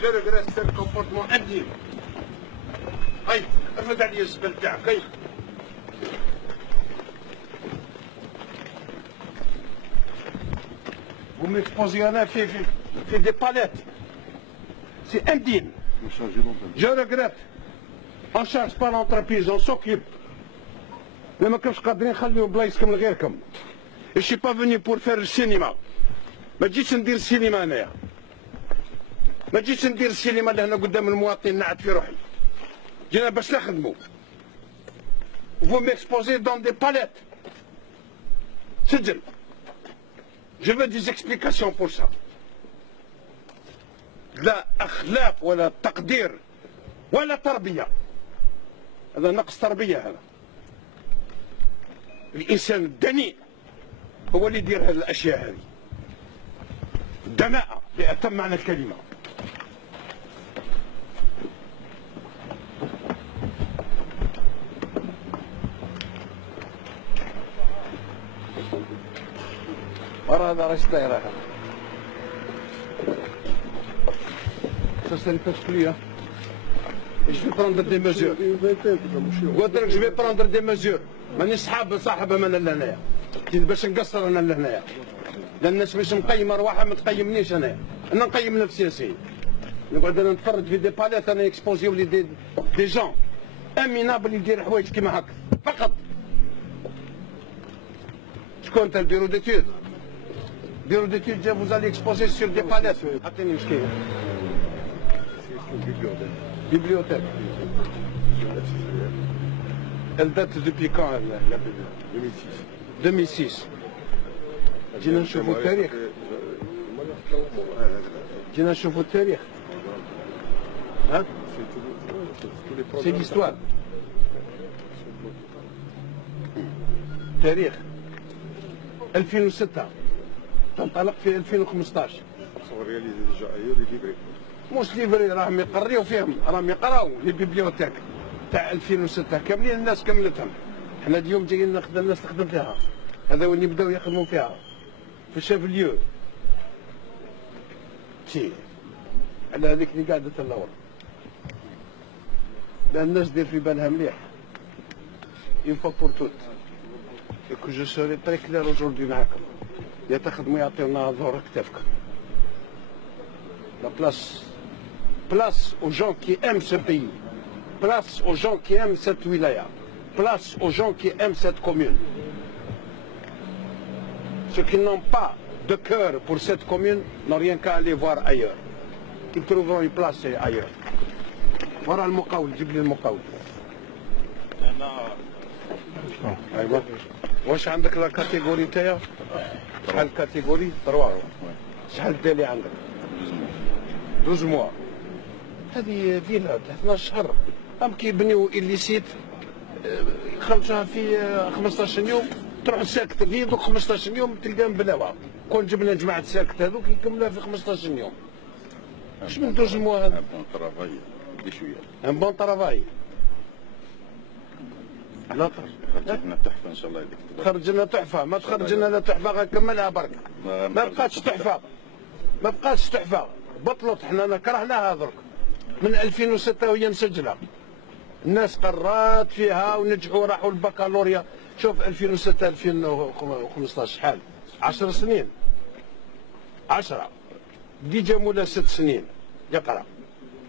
Je regrette ce comportement indigne. هاي افرد علي الزبل تاعك هاي. Vous m'exposez un fait des palettes. C'est indigne. Je regrette. On charge pas l'entreprise, on s'occupe. Mais ما كناش قادرين نخليو بلايصكم لغيركم. Je suis pas venu pour faire le cinéma. ما جيتش ندير السينما انايا. ما جيتش ندير السينما لهنا قدام المواطنين نعت في روحي. جينا باش نخدموا. Vous m'exposez dans des palettes. سجل. Je veux des explications pour ça. لا أخلاق ولا تقدير ولا تربية. هذا نقص تربية هذا. الإنسان الدنيء هو اللي يدير هذه الأشياء هذه. دناءة بأتم معنى الكلمة. هذا راش داير هذا. Ça c'est une particulière. Et je vais prendre des mesures. قلت لك je vais prendre des mesures. مانيش صاحب انا لهنايا. كي باش نقصر انا لهنايا. لان الناس باش مقيمه رواحها ما تقيمنيش انايا. انا نقيم نفسي يا سيدي. نقعد انا نتفرج في دي باليت انا اكسبوزيو لي دي جون امينابل يدير حوايج كيما هكا فقط. شكون انت البيرو ديتود؟ بيرو ديتود جا vous allez exposer sur des palettes. عطيني مسكين. Bibliothèque. Elle date depuis quand la bibliothèque? 2006. جينا نشوفوا التاريخ. جينا نشوفوا التاريخ. ها؟ سي l'histoire. تاريخ 2006 تنطلق في 2015. مش ليفري راهم يقريو فيهم، راهم يقراو لي بيبليوتيك تاع 2006 كاملين الناس كملتهم. حنا اليوم جايين ناخذ الناس تخدم فيها. هذا وين يبداو يخدموا فيها في الشافليو. تي على هذيك اللي قاعده تنور. لان الناس دير في بالها مليح. اون فوا بور توت. كو جو سوري تري كلير اوجوردي معاكم. يا تخدموا يعطيونا ظهر كتافكم. لا بلاس place aux gens qui aiment ce pays, place aux gens qui aiment cette wilaya, place aux gens qui aiment cette commune. Ceux qui n'ont pas de cœur pour cette commune n'ont rien qu'à aller voir ailleurs. Ils trouveront une place ailleurs. Voilà le مقاول, جيب لي المقاول. أيوة. واش عندك لا كاتيجوري نتايا؟ شحال كاتيجوري؟ 3. شحال الدالي عندك؟ 12 موا. هذه فيلا 12 شهر. هم كيبنيو إليسيت يخلصوها في 15 يوم تروح ساكت في دوك 15 يوم تلقاها مبناوها. كون جبنا جماعة ساكت هذوك يكملوها في 15 يوم. اش من 12 موا هذا؟ ان بون طرافاي بشوية. ان بون طرافاي. لا خرج لنا تحفة ان شاء الله يديك. خرج لنا تحفة، ما تخرج لنا لا تحفة غنكملها برك. ما بقاتش تحفة. ما بقاتش تحفة. بطلت حنا كرهناها درك. من 2006 وهي مسجله. الناس قرات فيها ونجحوا راحوا البكالوريا. شوف 2006 2015 شحال؟ 10 سنين. 10 ديجا مولا 6 سنين يقرا.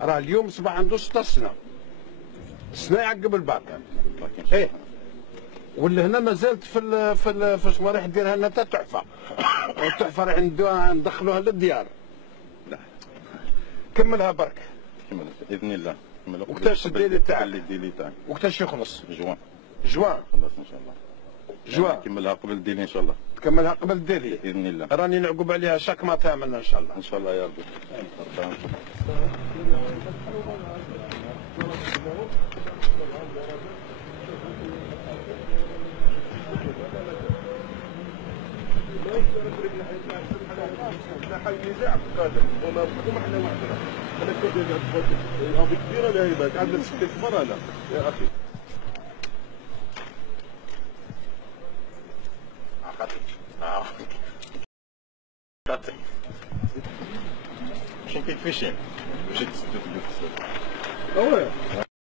راه اليوم صبح عنده 16 سنه. السنه يعقب الباك. ايه ولا هنا مازالت في شنو راح ديرها لنا حتى تحفه. التحفه راح ندخلوها للديار. كملها برك. باذن الله. وقتاش الديلي تاعك؟ الديلي تاعك وقتاش يخلص؟ جوان. جوان خلص ان شاء الله. جوان نكملها قبل الديلي ان شاء الله. تكملها قبل الديلي باذن الله. راني نعقب عليها شاك ما تعملنا ان شاء الله. ان شاء الله يا ربي. حي نزاع قادم وما احنا وحدنا. انا كنت قضيه كبيره لهيبه قاعد نسكت مره انا يا اخي. خاطئ ماشي كيتفشل باش تسدو في اوه